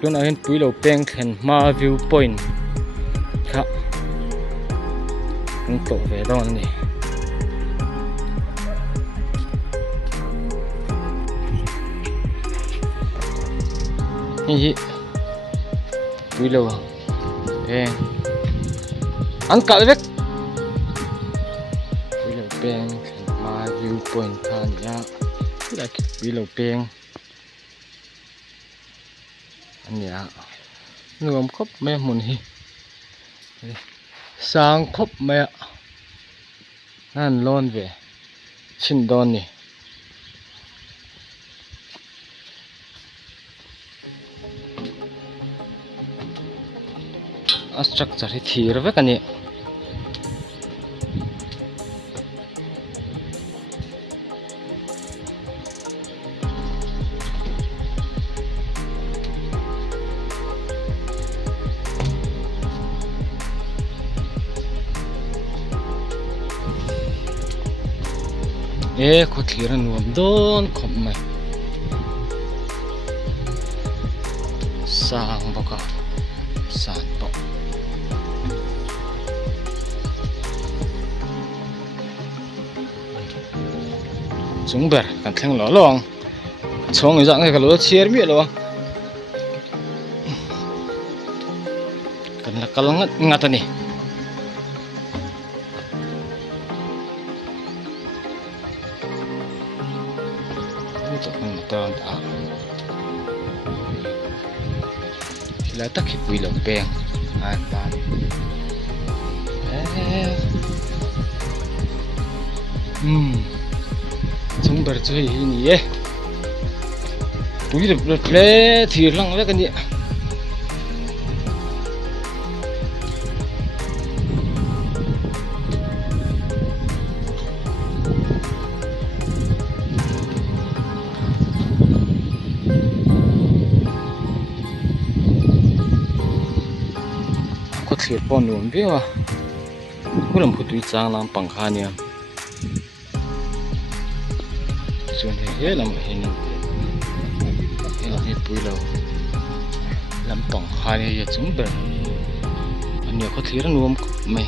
Luôn ở túi lầu peng thành ma viewpoint khá cũng tổ về đó này hi túi lầu peng ăn cả đấy túi lầu peng thành ma viewpoint kan ya là túi lầu peng anh nhá ngầm khóc mẹ muốn hi sang khóc mẹ anh lon về xin đón nè structure thì rồi cái này có thể là nuông đón không mày sang bao cả sàn bao chúng bè cần thằng ló lòng trong người dạng này cả ló chia miệng luôn cần là kalau ngắt này là tất cả quỷ lồng bèn an toàn chúng bật chơi gì nhỉ quỷ được lẽ thì lăng với cái gì thiệt bọn nuông biết à, cứ làm một túi trang làm bằng khai nha, chuyện này hết làm hình, hết túi lâu, làm bằng khai này giờ chúng bền, anh nhớ có thiệt là nuông mày,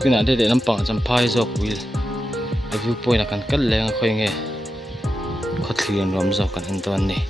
cái nào để làm bằng trăm phai dọc will, viewpoint là cần cắt lẻ khơi nghe, có thiệt nuông dọc cần hình toàn này.